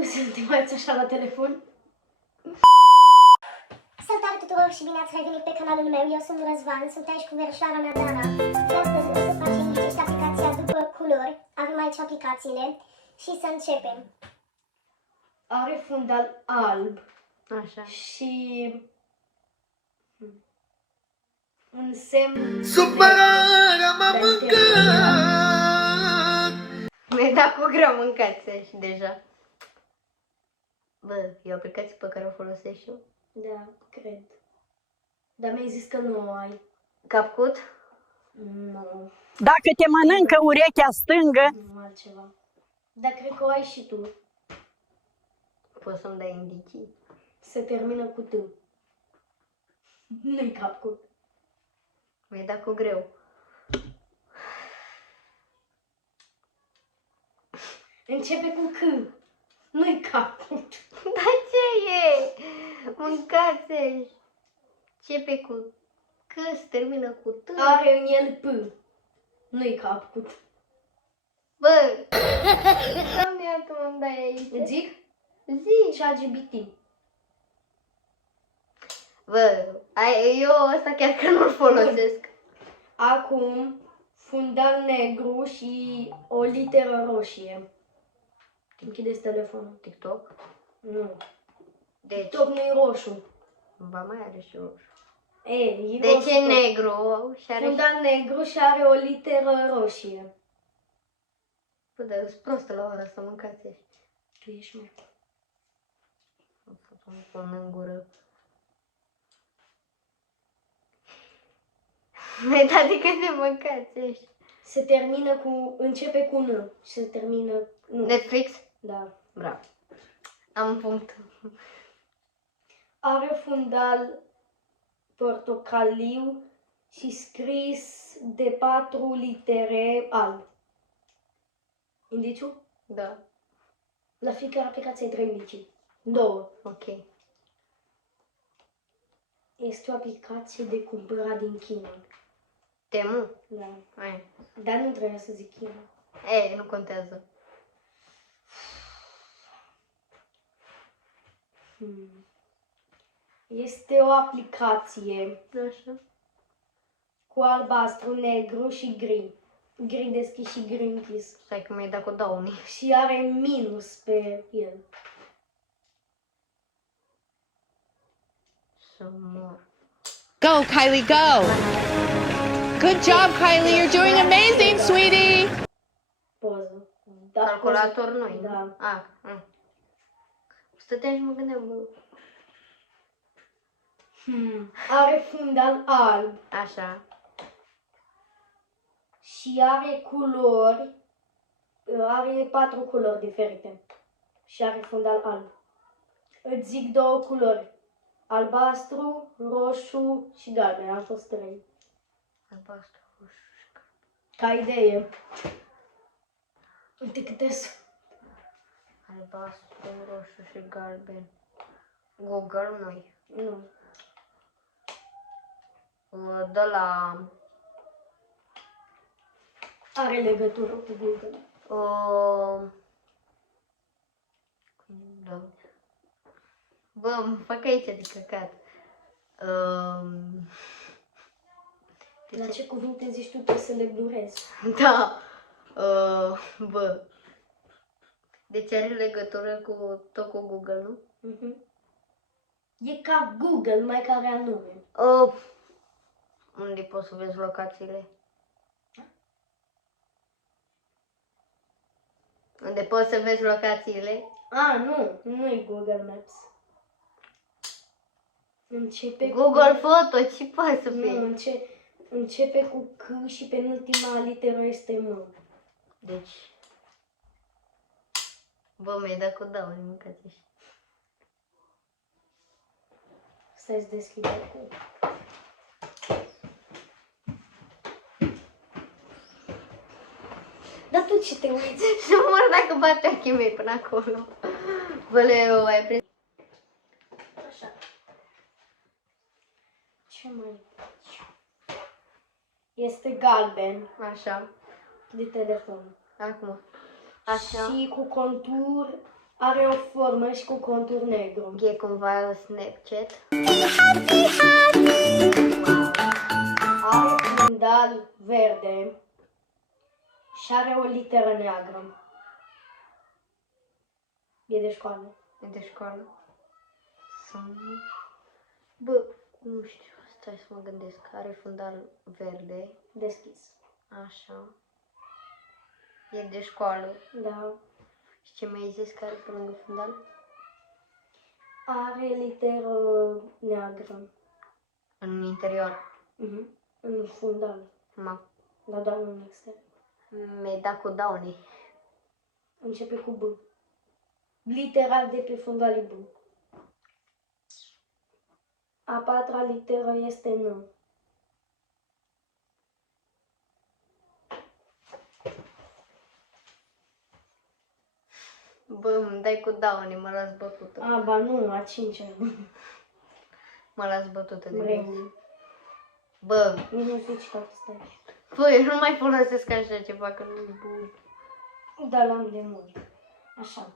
tu să nu te mai uiți așa la telefon? Salutare tuturor și bine ați revenit pe canalul meu, eu sunt Răzvan, sunt aici cu verișoara mea Dana. De astăzi o să facem niște aplicația după culori, avem aici aplicațiile și să începem. Are fundal alb Așa. și un semn Supărarea m-a de mâncat. Mi-ai dat cu greu mâncați și deja. Bă, e o aplicație pe care o folosesc și eu. Da, cred. Dar mi-ai zis că nu o ai. CapCut? Nu, Dacă te mănâncă urechea stângă, nu altceva. Dar cred că o ai și tu. Poți să-mi dai indicii? Se termină cu T. Nu-i CapCut. Mi-ai dat cu greu. Începe cu C. Nu-i CapCut. Dar ce e? Mâncați-și. Începe cu C, se termină cu T. Are în el P. Nu-i CapCut. Bă! Doamne, că mă dai aici. Îți zic? Zi! ChatGPT. Bă, eu ăsta chiar că nu-l folosesc. Acum, fundal negru și o literă roșie. Închideți telefonul. TikTok? Nu. Deci, Tot nu-i roșu. ba mai are și roșu. E Deci roșu e tot. negru și are și... Fundal negru și are o literă roșie. Bă, dar sunt prostă la ora asta, mâncați-și. Tu ești mai. Am făcut un pun în gură. Mi-ai dat de când de mâncați-și. Se termină cu, începe cu N și se termină, nu. Netflix? Da. Bravo. Am un punct. Are fundal portocaliu și scris de 4 litere alb. Indiciu? Da. La fiecare aplicație ai 3 indicii. 2. Ok. Este o aplicație de cumpărat din China. Temu? Da. Hai. Dar nu trebuie să zic China. Nu contează. Este o aplicație Așa. cu albastru, negru și gri. Gri deschis și gri închis. Stai că mi-ai dat cu daunii. Și are minus pe el. Să mor. Go, Kylie, go! Good job, Kylie. You're doing amazing, sweetie. Poză. Da, Calculator poză. noi. Da. Stăteam și mă gândeam, bă. Are fundal alb Așa. și are culori, are 4 culori diferite și are fundal alb. Îți zic 2 culori, albastru, roșu și galben, am fost 3. Albastru, roșu și galben. Ca idee. Uite câte sunt. Albastru, roșu și galben. Google noi. Nu. De la... Are legătură cu Google. Da. Bă, mă fac aici de căcat. La ce cuvinte zici tu trebuie să le durezi? Da. Bă. Deci are legătură cu tot cu Google, nu? E ca Google, mai care anume. Unde poți să vezi locațiile? Unde poți să vezi locațiile? Nu e Google Maps. Începe Google Photo, ce poate să cu... fie? Nu, începe cu C și penultima literă este M. Deci... Bă, mi-ai dat cu dauni, mâncați-și. Stai să deschid acum. Dar tu ce te uiți? Și mor dacă bate ochii mei până acolo. Bă, Leo, ai prins? Așa. Ce mai... Este galben Așa. de telefon. Acum. Așa. Și cu contur Are o formă și cu contur negru. E cumva Snapchat. Are fundal verde și are o literă neagră. E de școală. E de școală. Bă, nu știu, stai să mă gândesc. Are fundal verde. Deschis. Așa. E de școală. Da. Și ce mi-ai zis că are pe lângă fundal? Are literă neagră. În interior. În fundal. Ma. Dar doar în extern. Mi-ai dat cu Downy. Începe cu B. Litera de pe fundal e B. A patra literă este N. Bă, îmi dai cu Downy, mă las bătută. A, ba nu, a cincea. Mă las bătută de mine. Vrei. Bă, Nici nu știu ce fac stai. bă, eu nu mai folosesc așa ceva, că nu-i bun. Dar l-am de mult. Așa.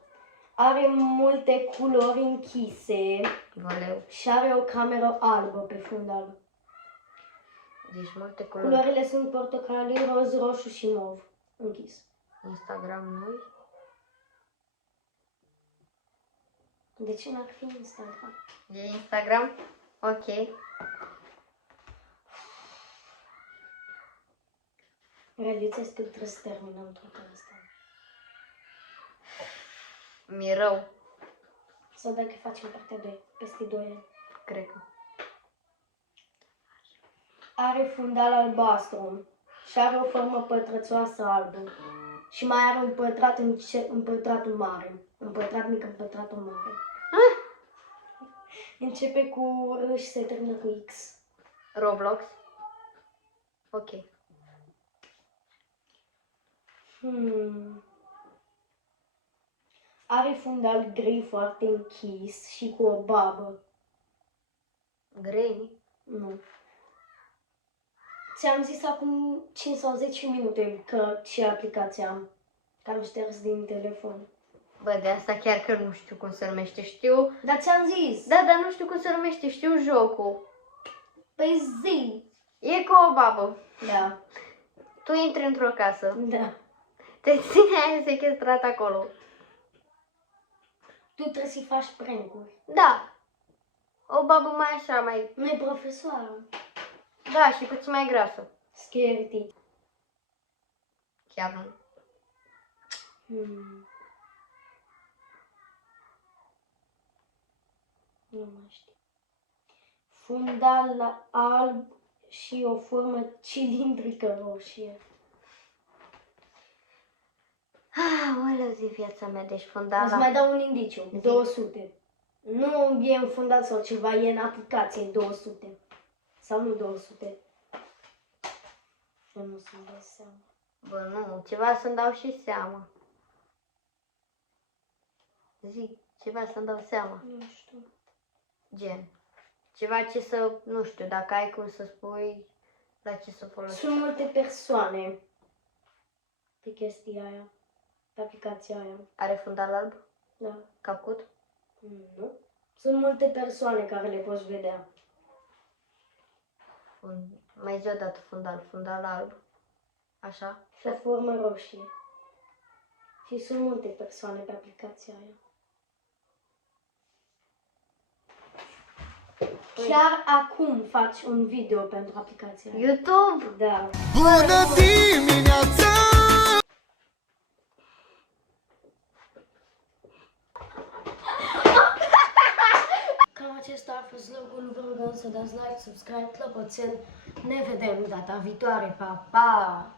Are multe culori închise Valeu. și are o cameră albă pe fundal. Deci multe culori. Culorile sunt portocaliu, roz, roșu și mov. Închis. Instagram noi. De ce n-ar fi Instagram? E Instagram? Ok. Realizez că trebuie să terminăm toată asta. Mi-e rău, Sau dacă facem partea 2, peste 2 ani. cred că. Are fundal albastru și are o formă pătrățoasă albă. Și mai are un pătrat împătratul mare. Un pătrat mic împătratul mare. Începe cu R și se termină cu X. Roblox. Ok. Are fundal gri foarte închis și cu o babă. Grey. Nu. Ți-am zis acum 5 sau 10 minute că ce aplicație am. Că am șters din telefon. Bă, de asta chiar că nu știu cum se numește. Știu. Dar ți-am zis. Da, dar nu știu cum se numește. Știu jocul. Păi zi. E cu o babă. Da. Tu intri într-o casă. Da. Te ține sequestrat acolo. Tu trebuie să-i faci prank-uri. Da. O babă mai așa, mai... Nu e profesoară. Da, și puțin mai grasă. Scary. Chiar nu. Nu mai știu. Fundal alb și o formă cilindrică roșie. Aoleu, zi viața mea, deci O să fundala. mai dau un indiciu. 200. Nu e în fundal sau ceva, e în aplicație 200. Sau nu 200. Eu nu sunt de seama. Bă, nu, ceva să-mi dau și seama. Zi, ceva să-mi dau seama. Nu știu. Gen. Ceva ce să, nu știu, dacă ai cum să spui la ce să folosești. Sunt multe persoane pe chestia aia. Pe aplicația aia. Are fundal alb? Da. Capcut? Nu. Sunt multe persoane care le poți vedea. Mai zi odată fundal alb. Așa? Și o formă roșie. Și sunt multe persoane pe aplicația aia. Chiar acum faci un video pentru aplicația aia. YouTube! Da. Bună dimineața! Cam acesta a fost locul. Vă rugăm să dați like, subscribe, clopoțel. Ne vedem data viitoare. Pa, pa!